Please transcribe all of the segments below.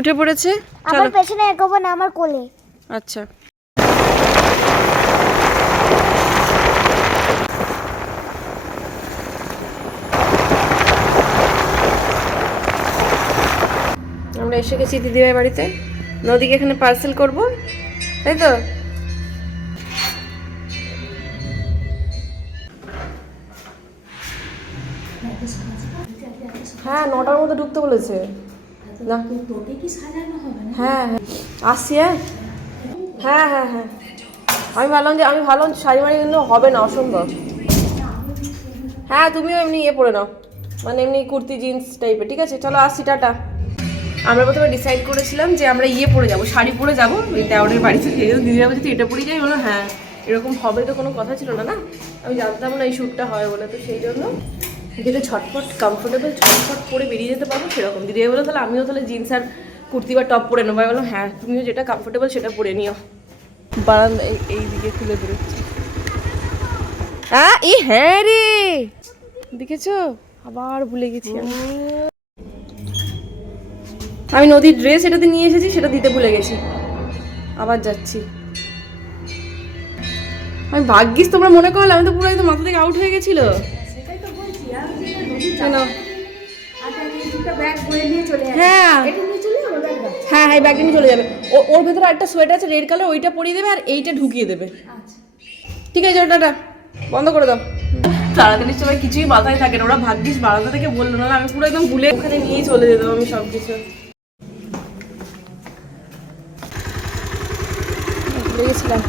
উঠে পড়েছে? আমার পেছনে এগোবো না আমার কোলে। আচ্ছা। আমরা এসে গেছি দিদিভাই বাড়িতে। নদীকে এখানে পার্সেল করব। তাই তো? হ্যাঁ নটার মধ্যে ঢুকতে বলেছে। না। হ্যাঁ হ্যাঁ। আসছি হ্যাঁ। হ্যাঁ হ্যাঁ হ্যাঁ। আমি ভাবলাম যে আমি ভাবলাম শাড়ি মাড়ি কিন্তু হবে না অসম্ভব। হ্যাঁ তুমিও এমনি ইয়ে পরে নাও। মানে এমনি কুর্তি জিন্স টাইপের ঠিক আছে? চলো আসছি টাটা। আমরা প্রথমে ডিসাইড করেছিলাম যে আমরা ইয়ে পরে যাব শাড়ি পরে যাব। ওই দেওয়ারের বাড়ি থেকে দিদিরা বলছে এটা পরে যাই বলো হ্যাঁ এরকম হবে তো কোনো কথা ছিল না না? আমি জানতাম না এই শ্যুটটা হয় বলে তো সেই জন্য যেটা ছটফট কমফোর্টেবল ছটফট পরে বেরিয়ে যেতে পারব সেরকম। দিদিভাই বলো তাহলে আমিও তাহলে জিন্স আর কুর্তি বা টপ পরে নেব। আমি বললাম হ্যাঁ তুমিও যেটা কমফোর্টেবল সেটা পরে নিও। বারান্দা এই এই দিকে খুলে বেরোচ্ছি হ্যাঁ এই হ্যাঁ রে। দেখেছ? আবার ভুলে গেছি আমি। নদীর ড্রেস এটাতে নিয়ে এসেছি সেটা দিতে ভুলে গেছি। আবার যাচ্ছি। আমি ভাগ্যিস তোমরা মনে করলে আমি তো পুরো একদম মাথা থেকে আউট হয়ে গেছিল? হ্যাঁ। হ্যাঁ হ্যাঁ ব্যাগটা নিয়ে চলে যাবে। ওর ভেতরে একটা সোয়েটার আছে রেড কালার ওইটা পরিয়ে দেবে আর এইটা ঢুকিয়ে দেবে। ঠিক আছে টাটা বন্ধ করে দাও। তাড়াতাড়ি সময় কিছুই মাথায় থাকে না ওরা ভাগ্যিস বারান্দা থেকে বলল না আমি পুরো একদম ভুলে ওখানে নিয়েই চলে যেতাম আমি সব কিছু গেছিলাম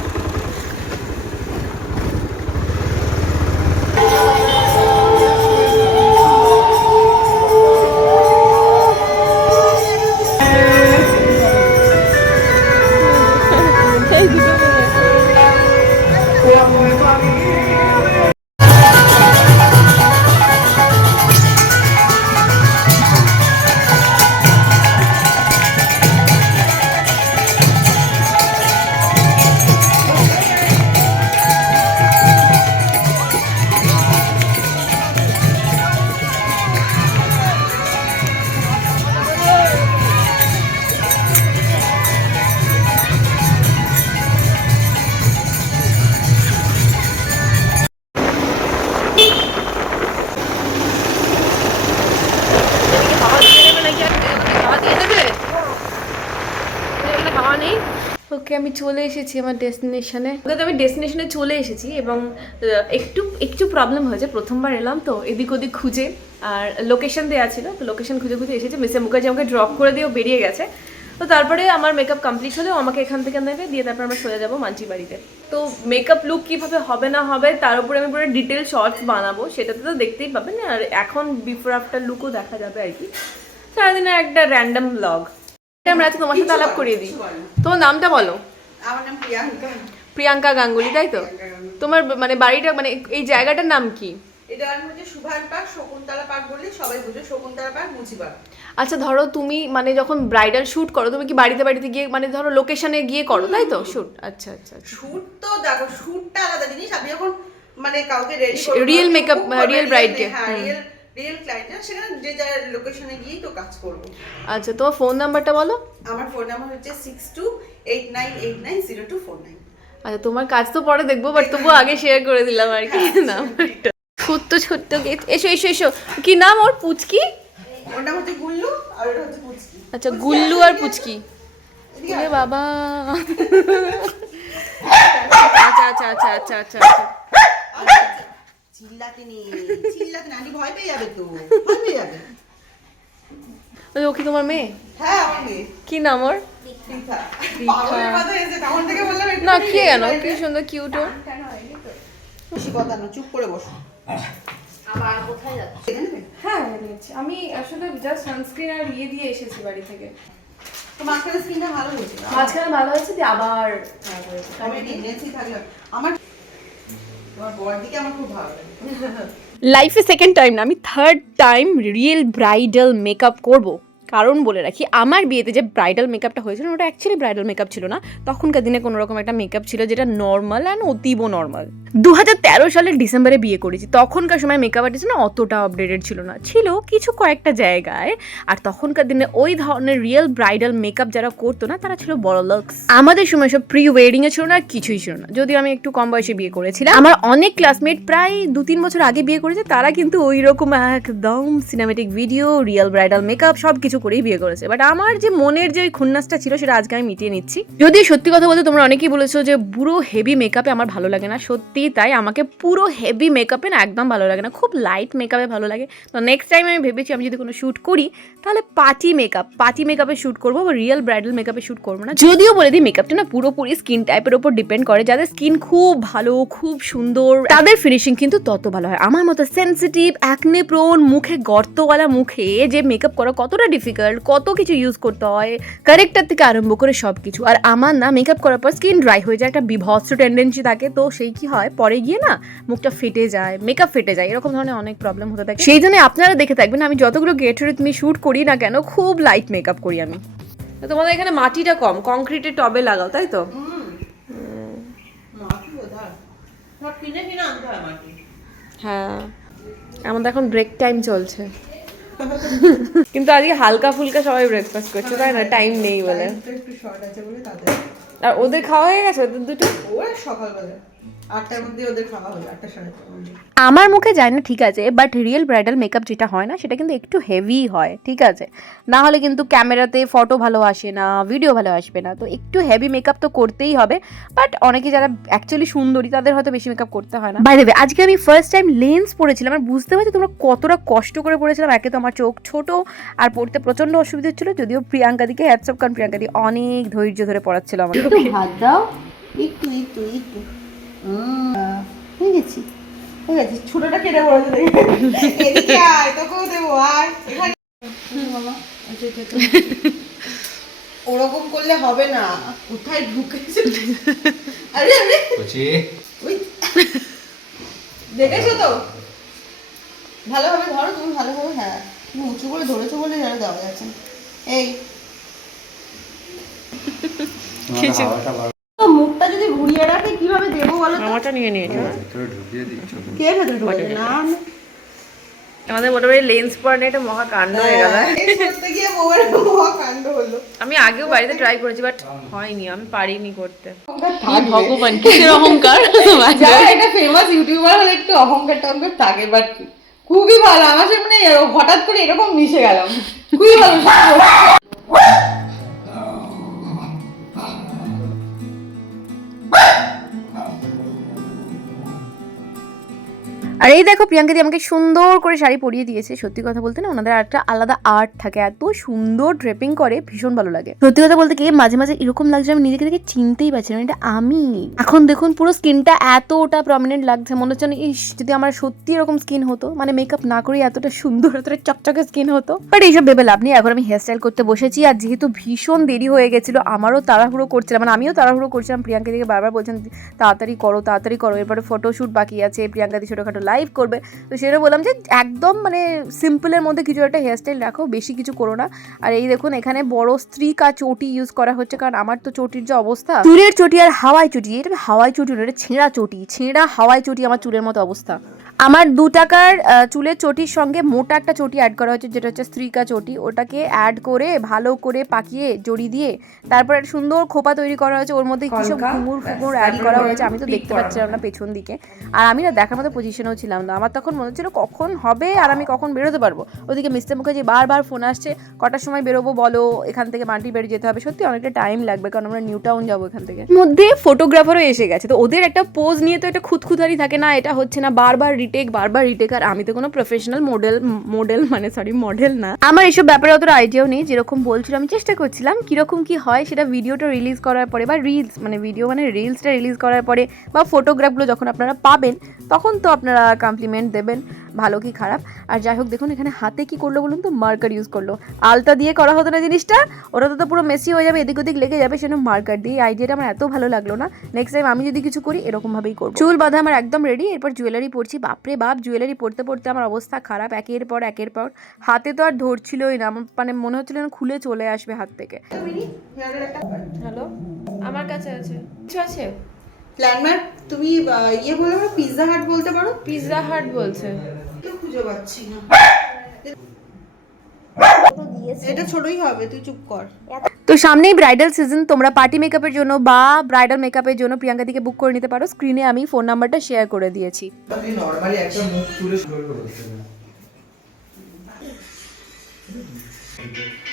ওকে আমি চলে এসেছি আমার ডেস্টিনেশনে। ওকে আমি ডেস্টিনেশনে চলে এসেছি এবং একটু একটু প্রবলেম হয়েছে। প্রথমবার এলাম তো এদিক ওদিক খুঁজে, আর লোকেশন দেওয়া ছিল, তো লোকেশন খুঁজে খুঁজে এসেছে। মিসে মুখার্জি আমাকে ড্রপ করে দিয়েও বেরিয়ে গেছে। তো তারপরে আমার মেকআপ কমপ্লিট হলেও আমাকে এখান থেকে নেবে, দিয়ে তারপর আমরা সোজা যাব মাঞ্চি বাড়িতে। তো মেকআপ লুক কীভাবে হবে না হবে, তার উপরে আমি পুরো ডিটেল শর্টস বানাবো, সেটাতে তো দেখতেই পাবেন। আর এখন বিফোর আফটার লুকও দেখা যাবে আর কি। সারাদিনের একটা র্যান্ডম ব্লগ আমরা আজকে তোমার সাথে আলাপ করিয়ে দিই। তোমার নামটা বলো। আমার নাম প্রিয়াঙ্কা। প্রিয়াঙ্কা গাঙ্গুলি তাই তো? তোমার মানে বাড়িটা মানে এই জায়গাটার নাম কি? আচ্ছা ধরো তুমি মানে যখন ব্রাইডাল শুট করো তুমি কি বাড়িতে বাড়িতে গিয়ে মানে ধরো লোকেশনে গিয়ে করো তাই তো? শুট আচ্ছা আচ্ছা আচ্ছা। শুট তো দেখো শুটটা আলাদা জিনিস। আপনি যখন মানে কাউকে ready Real makeup, real bride কে, হ্যাঁ রিয়েল রিয়েল ক্লায়েন্ট সেখানে যে যার লোকেশনে গিয়েই তো কাজ করব। আচ্ছা তোমার ফোন নাম্বারটা বলো। আমার ফোন নাম্বার হচ্ছে six two eight nine eight nine zero two four nine আচ্ছা তোমার কাজ তো পরে দেখব বাট তবুও আগে শেয়ার করে দিলাম আর কি নাম্বারটা ছোট্ট ছোট্ট এসো এসো এসো। কি নাম ওর? পুচকি? ওর নাম হচ্ছে গুল্লু আর ওটা হচ্ছে পুচকি। আচ্ছা গুল্লু আর পুচকি। ওরে বাবা। আচ্ছা আচ্ছা আচ্ছা আচ্ছা। আচ্ছা আচ্ছা। চিল্লাতে নেই চিল্লাতে না ভয় পেয়ে যাবে তো ভয় পেয়ে যাবে। ওই ও কি তোমার মেয়ে? হ্যাঁ আমার মেয়ে। কি নাম ওর? না কে কেন কি সুন্দর কিউট ও। বেশি কথা না চুপ করে বসো। হ্যাঁ নিয়েছি। আমি আসলে জাস্ট সানস্ক্রিন আর ইয়ে দিয়ে এসেছি বাড়ি থেকে। তো মাঝখানে স্কিনটা ভালো হয়েছে মাঝখানে ভালো হয়েছে দিয়ে আবার আমার লাইফে সেকেন্ড টাইম না আমি third time real bridal makeup করব। কারণ বলে রাখি, আমার বিয়েতে যে ব্রাইডাল মেকআপটা হয়েছিল, ওটা অ্যাকচুয়ালি ব্রাইডাল মেকআপ ছিল না। তখনকার দিনে কোনো রকম একটা মেকআপ ছিল যেটা নর্মাল অ্যান্ড অতীব নর্মাল দু হাজার তেরো সালের ডিসেম্বরে বিয়ে করেছি। তখনকার সময় মেকআপ আর্টিস্ট না অতটা আপডেটেড ছিল না। ছিল কিছু কয়েকটা জায়গায়। আর তখনকার দিনে ওই ধরনের রিয়েল ব্রাইডাল মেকআপ যারা করতো না, তারা ছিল বড় লক্স আমাদের সময় সব প্রি ওয়েডিংয়ে ছিল না, আর কিছুই ছিল না। যদিও আমি একটু কম বয়সে বিয়ে করেছিলাম। আমার অনেক ক্লাসমেট প্রায় দু তিন বছর আগে বিয়ে করেছে। তারা কিন্তু ওই রকম একদম cinematic video real bridal makeup সব কিছু করেই বিয়ে করেছে। বাট আমার যে মনের যে খুন্নাসটা ছিল, সেটা আজকে আমি মিটিয়ে নিচ্ছি। যদিও সত্যি কথা বলতে তোমরা অনেকেই বলেছ যে পুরো হেভি মেকআপে আমার ভালো লাগে না। সত্যি তাই আমাকে পুরো হেভি মেকআপে না একদম ভালো লাগে না। খুব লাইট মেকআপে ভালো লাগে। তো নেক্সট টাইম আমি ভেবেছি আমি যদি কোনো শ্যুট করি, তাহলে পার্টি মেকআপ পার্টি মেকআপে শ্যুট করব, বা রিয়েল ব্রাইডাল মেকআপে শ্যুট করব না। যদিও বলে দিই মেকআপটা না পুরোপুরি স্কিন টাইপের ওপর ডিপেন্ড করে। যাদের স্কিন খুব ভালো, খুব সুন্দর, তাদের ফিনিশিং কিন্তু তত ভালো হয়। আমার মতো সেন্সিটিভ অ্যাকনে প্রোন মুখে গর্তওয়ালা, মুখে যে মেকআপ করা, কতটা ডিফিকাল্ট কত কিছু ইউজ করতে হয় কারেক্টার থেকে আরম্ভ করে সব কিছু আর আমার না মেকআপ করার পর স্কিন ড্রাই হয়ে যায় একটা বিভৎস টেন্ডেন্সি থাকে। তো সেই কি হয় পরে গিয়ে না মুখটা ফেটে যায় মেকআপ ফেটে যায় এরকম ধরনের অনেক প্রবলেম হতে থাকে। সেই জন্য আপনারা দেখে থাকবেন আমি যতগুলো গেট তুমি শ্যুট করি না কেন খুব লাইট মেকআপ করি আমি। তো তোমাদের এখানে মাটিটা কম কংক্রিটের টবে লাগাও তাই তো? হ্যাঁ আমাদের এখন ব্রেক টাইম চলছে। কিন্তু আজকে হালকা ফুলকা সবাই ব্রেকফাস্ট করছে তাই না? টাইম নেই বলে। একটু শর্ট আছে বলে তাদের আর ওদের খাওয়া হয়ে গেছে ওদের দুটো? ওরা সকালবেলা। আমার মুখে যায় না ঠিক আছে বাট রিয়েল ব্রাইডাল মেকআপ যেটা হয় না সেটা কিন্তু একটু হেভি হয় ঠিক আছে। না হলে কিন্তু ক্যামেরাতে ফটো ভালো আসে না ভিডিও ভালো আসবে না তো একটু হেভি মেকআপ তো করতেই হবে বাট অনেকে যারা অ্যাকচুয়ালি সুন্দরী তাদের হয়তো বেশি মেকআপ করতে হয় না। বাই দেবে আজকে আমি ফার্স্ট টাইম লেন্স পরেছিলাম আর বুঝতে পারছি তোমরা কতটা কষ্ট করে পড়েছিলাম একে তো আমার চোখ ছোট আর পড়তে প্রচণ্ড অসুবিধা হচ্ছিল যদিও প্রিয়াঙ্কা দিকে হ্যাটসঅপ কারণ প্রিয়াঙ্কা দি অনেক ধৈর্য ধরে পড়াচ্ছিল আমাকে। দাও একটু একটু একটু। হয়ে গেছি ছোটটা কেটে পড়েছে এদিকে আয় তোকেও দেবো আয়। এখানে। ওরকম করলে হবে না। কোথায় ঢুকেছে? আরে আরে। ওই। দেখেছ তো? ভালোভাবে ধরো তুমি ভালোভাবে হ্যাঁ। তুমি উঁচু করে ধরেছো বলে যেন দেওয়া যাচ্ছে। এই। মুখটা যদি ঘুরিয়ে রাখে কীভাবে দেবো বলো তো? আমারটা নিয়ে নিয়েছে কে ভেতরে না আমাদের মোটামুটি লেন্স নিয়ে একটা হয়ে গেল। হলো। আমি আগেও বাড়িতে ট্রাই করেছি বাট হয়নি আমি পারিনি করতে। ভগবান কিসের অহংকার? একটা ফেমাস ইউটিউবার হলে একটু অহংকার টহংকার থাকে বাট খুবই ভালো। আমার সামনে হঠাৎ করে এরকম মিশে গেলাম। খুবই ভালো আর এই দেখো প্রিয়াঙ্কা দি আমাকে সুন্দর করে শাড়ি পরিয়ে দিয়েছে, সত্যি কথা বলতে না, ওনাদের একটা আলাদা আর্ট থাকে, এত সুন্দর ড্রেপিং করে, ভীষণ ভালো লাগে। সত্যি কথা বলতে কি মাঝে মাঝে এরকম লাগছে, আমি নিজেকে দেখে চিনতেই পারছি না, এটা আমি। এখন দেখুন পুরো স্কিনটা এতটা প্রমিনেন্ট লাগছে, মনে হচ্ছে ইস, যদি আমার সত্যি এরকম স্কিন হতো মানে মেকআপ না করে এতটা সুন্দর, এতটা চকচকে স্কিন হতো। বাট এইসব ভেবে লাভ নেই, এখন আমি হেয়ারস্টাইল করতে বসেছি, আর যেহেতু ভীষণ দেরি হয়ে গেছিল, আমারও তাড়াহুড়ো করছিলাম মানে আমিও তাড়াহুড়ো করছিলাম প্রিয়াঙ্কা দিকে বারবার বলছেন তাড়াতাড়ি করো তাড়াতাড়ি করো। এরপরে ফটোশ্যুট বাকি আছে প্রিয়াঙ্কা দি ছোটোখাটো লাইভ করবে। তো সেটা বললাম যে একদম মানে সিম্পলের মধ্যে কিছু একটা হেয়ারস্টাইল রাখো, বেশি কিছু করো না। আর এই দেখুন, এখানে বড় স্ত্রী কা চটি ইউজ করা হচ্ছে, কারণ আমার তো চটির যে অবস্থা, চুলের চটি আর হাওয়াই চটি, এটা হাওয়াই চটি না, এটা ছেঁড়া চটি, ছেঁড়া হাওয়াই চটি আমার চুলের মতো অবস্থা। আমার দু টাকার চুলের চটির সঙ্গে মোটা একটা চটি অ্যাড করা হয়েছে যেটা হচ্ছে স্ত্রীকা চটি। ওটাকে অ্যাড করে ভালো করে পাকিয়ে জড়ি দিয়ে তারপর একটা সুন্দর খোপা তৈরি করা হয়েছে। ওর মধ্যে কিছু ঘুমুর ফুমুর অ্যাড করা হয়েছে আমি তো দেখতে পাচ্ছিলাম না পেছন দিকে। আর আমি না দেখার মতো পজিশনেও ছিলাম না। আমার তখন মনে হচ্ছিল কখন হবে আর আমি কখন বেরোতে পারব। ওদিকে মিস্টার মুখার্জি বারবার ফোন আসছে কটার সময় বেরোবো বলো? এখান থেকে মাটি বেরিয়ে যেতে হবে। সত্যি অনেকটা টাইম লাগবে কারণ আমরা নিউ টাউন যাব এখান থেকে। মধ্যে ফটোগ্রাফারও এসে গেছে। তো ওদের একটা পোজ নিয়ে তো একটা খুঁতখুতারি থাকে না এটা হচ্ছে না বারবার রিটেক বারবার রিটেক আর আমি তো কোনো প্রফেশনাল মডেল মডেল মানে সরি মডেল না। আমার এসব ব্যাপারে অত আইডিয়াও নেই, যেরকম বলছিল, আমি চেষ্টা করছিলাম কীরকম কি হয়, সেটা ভিডিওটা রিলিজ করার পরে বা রিলস মানে ভিডিও মানে রিলসটা রিলিজ করার পরে বা ফটোগ্রাফগুলো যখন আপনারা পাবেন, তখন তো আপনারা কমপ্লিমেন্ট দেবেন। ভালো কি খারাপ? আর যাই হোক দেখুন এখানে হাতে কি করল বলুন তো? মার্কার ইউজ করল। আলতা দিয়ে করা হতো না জিনিসটা? ওটা তো পুরো মেসি হয়ে যাবে এদিক ওদিক লেগে যাবে সেজন্য মার্কার দিয়ে। আইডিয়াটা আমার এত ভালো লাগল না। নেক্সট টাইম আমি যদি কিছু করি এরকমভাবেই করব। চুল বাঁধা আমার একদম রেডি এরপর জুয়েলারি পরছি। বাপরে বাপ জুয়েলারি পরতে পরতে আমার অবস্থা খারাপ একের পর একের পর। হাতে তো আর ধরছিলই না মানে মনে হচ্ছিল যেন খুলে চলে আসবে হাত থেকে। হ্যালো আমার কাছে আছে। কিছু আছে? প্ল্যানমার্ক তুমি ইয়ে বলে পিৎজা হাট বলতে পারো? পিৎজা হাট বলছে। তো খুঁজে পাচ্ছি না। এটা ছোটই হবে তুই চুপ কর। তো সামনেই ব্রাইডাল সিজন তোমরা পার্টি মেকআপের জন্য বা ব্রাইডাল মেকআপের জন্য প্রিয়াঙ্কা দিকে বুক করে নিতে পারো। স্ক্রিনে আমি ফোন নাম্বারটা শেয়ার করে দিয়েছি। একটা মুখ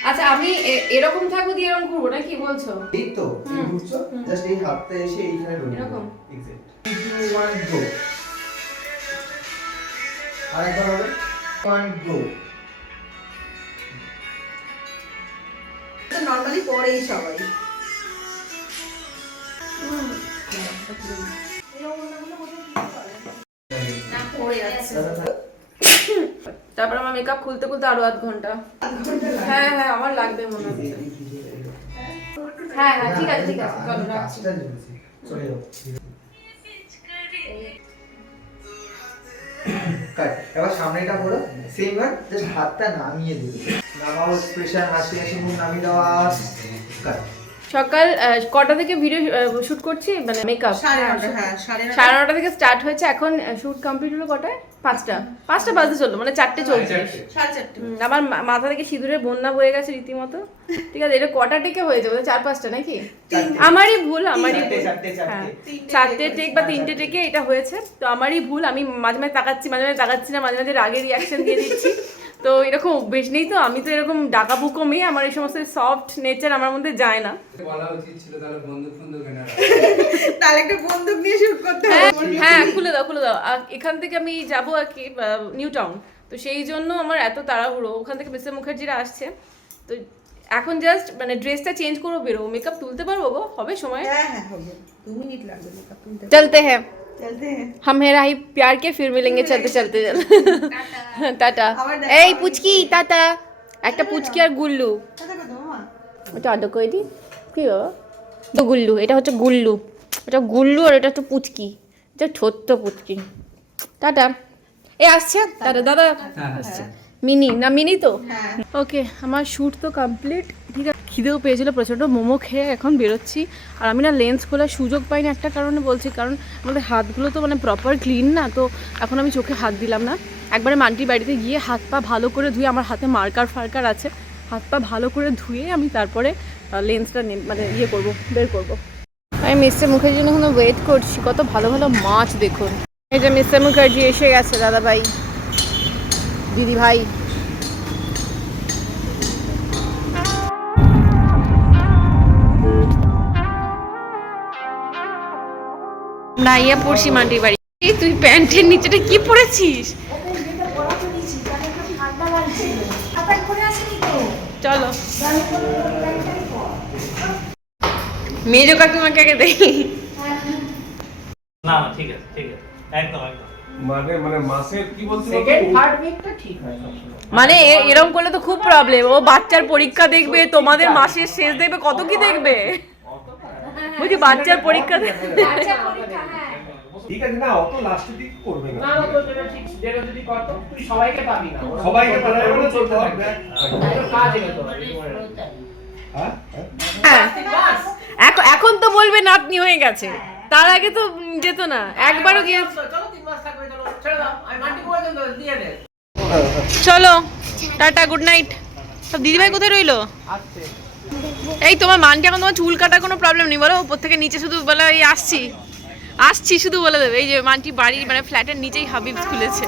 আচ্ছা আমি এরকম থাকব দিয়ে এরকম করব না কি বলছো? এই তো ঘুরছো জাস্ট এই হাতটা এসে এইখানে এরকম? এক্স্যাক্ট ওয়ান গো আর একবার হবে ওয়ান গো নর্মালি পরেই সবাই। তারপর আমার মেকআপ খুলতে খুলতে আরও আধ ঘণ্টা। হ্যাঁ হ্যাঁ আমার লাগবে মনে হচ্ছে। হ্যাঁ হ্যাঁ ঠিক আছে ঠিক আছে চলো রাখছি। কাট এবার সামনেটা সেম বার জাস্ট হাতটা নামিয়ে দিবে। নামাও এক্সপ্রেশন হাসি হাসি মুখ নামিয়ে দেওয়া কাট সকাল আহ, কটা থেকে ভিডিও শুট করছি? মানে মেকআপ হ্যাঁ সাড়ে নটা। সাড়ে নটা থেকে স্টার্ট হয়েছে। এখন শুট কমপ্লিট হলো কটায়? পাঁচটা। পাঁচটা বাজতে চলল মানে চারটে চলছে। চারটে। হুম, আমার মা- মাথা থেকে সিঁদুরের বন্যা বয়ে গেছে রীতিমতো। ঠিক আছে এটা কটা টেকে হয়ে যাবে চার পাঁচটা নাকি? আমারই ভুল আমারই ভুল। চারটে, চারটে। হ্যাঁ চারটে টেক বা তিনটে টেকে এটা হয়েছে। তো আমারই ভুল আমি মাঝে মাঝে তাকাচ্ছি মাঝে মাঝে তাকাচ্ছি না মাঝে মাঝে রাগের রিয়াকশন দিয়ে দিচ্ছি। তো এরকম অভ্যেস নেই তো আমি তো এরকম ডাকা বুকো মেয়ে আমার এই সমস্ত সফট নেচার আমার মধ্যে যায় না। বলা উচিত ছিল তাহলে বন্দুক ফন্দুক তাহলে একটা বন্দুক নিয়ে শুট করতে হ্যাঁ হবে। হ্যাঁ খুলে দাও খুলে দাও। আর এখান থেকে আমি যাব আর কি নিউ টাউন তো সেই জন্য আমার এত তাড়াহুড়ো। ওখান থেকে মিস্টার মুখার্জিরা আসছে। তো এখন জাস্ট মানে ড্রেসটা চেঞ্জ করব বেরোবো মেকআপ তুলতে পারব গো? হবে সময়? হ্যাঁ হ্যাঁ হবে। দু মিনিট লাগবে মেকআপ তুলতে। চলতে হ্যাঁ। हम मेरा ही प्यार के फिर मिलेंगे चलते चलते টাটা আবার দেখা এই হবে। পুচকি টাটা একটা পুচকি আর গুল্লু কথা কথা মামা ওটা অর্ডার করে দিই কি বাবা তো গুল্লু এটা হচ্ছে গুল্লু এটা গুল্লু আর এটা হচ্ছে পুচকি এটা ছোট্ট পুচকি টাটা এ আসছে টাটা দাদা আসছে মিনি না মিনি তো হ্যাঁ ওকে আমার শ্যুট তো কমপ্লিট ঠিক আছে খিদেও পেয়েছিল, প্রচণ্ড মোমো খেয়ে এখন বেরোচ্ছি। আর আমি না লেন্স খোলার সুযোগ পাইনি একটা কারণে বলছি, কারণ আমাদের হাতগুলো তো মানে প্রপার ক্লিন না, তো এখন আমি চোখে হাত দিলাম না। একবারে মান্টির বাড়িতে গিয়ে হাত পা ভালো করে ধুয়ে আমার হাতে মার্কার ফার্কার আছে, হাত পা ভালো করে ধুয়ে আমি তারপরে লেন্সটা মানে ইয়ে করব, বের করব। আমি মিস্টার মুখার্জির জন্য এখনও ওয়েট করছি, কত ভালো ভালো মাছ দেখুন। এই যে মিস্টার মুখার্জি এসে গেছে দাদা ভাই দিদি ভাই না ইয়ে পড়ছি মান্টির বাড়ি। তুই প্যান্টের নিচেটা কি পরেছিস চলো। মেজ কাকিমাকে আগে দেখি। না না ঠিক আছে ঠিক আছে। একদম একদম। মানে মানে মাসের কি বলতে সেকেন্ড থার্ড উইকটা ঠিক। হয় মানে এ- এরম করলে তো খুব প্রবলেম ও বাচ্চার পরীক্ষা দেখবে তোমাদের মাসের শেষ দেখবে কত কি দেখবে? বুঝি বাচ্চার পরীক্ষা ঠিক আছে না অত লাস্টের দিক করবে না। না তো যেটা ঠিক যেটা যদি করতো তুই সবাইকে পাবি না। সবাইকে পাবে না, চলতে কাজ হ্যাঁ হ্যাঁ। এখন এখন তো বলবে নাতনি হয়ে গেছে। তার আগে তো যেত না। একবারও গিয়ে চলো তিন মাস থাকবে চলো ছেড়ে দাও। আমি মাল্টি পর্যন্ত দিয়ে দে। চলো টাটা গুড নাইট সব দিদিভাই কোথায় রইল? আসছে। এই তোমার মানটি এখন তোমার চুল কাটার কোনো প্রবলেম নেই বলো? উপর থেকে নিচে শুধু বলে এই আসছি। আসছি শুধু বলে দেবে। এই যে মানটি বাড়ির মানে ফ্ল্যাটের নিচেই হাবিবস খুলেছে।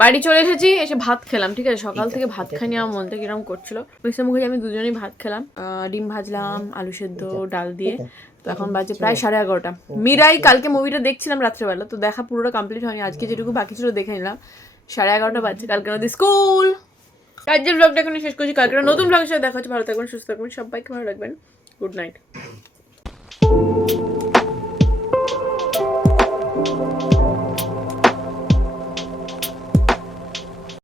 বাড়ি চলে এসেছি এসে ভাত খেলাম ঠিক আছে? সকাল থেকে ভাত খাইনি আমার মনটা কিরম করছিল। মিস্টার মুখার্জি আমি দুজনেই ভাত খেলাম আহ, ডিম ভাজলাম আলু সেদ্ধ ডাল দিয়ে। তো এখন বাজে প্রায় সাড়ে এগারোটা। মিরাই কালকে মুভিটা দেখছিলাম রাত্রেবেলা তো দেখা পুরোটা কমপ্লিট হয়নি। আজকে যেটুকু বাকি ছিল দেখে নিলাম। সাড়ে এগারোটা বাজছে কালকে আমাদের স্কুল! রাজ্যের ব্লগটা এখন শেষ করছি। কালকে নতুন ব্লগের সাথে দেখা হচ্ছে। ভালো থাকবেন সুস্থ থাকবেন সবাইকে ভালো রাখবেন। Good night.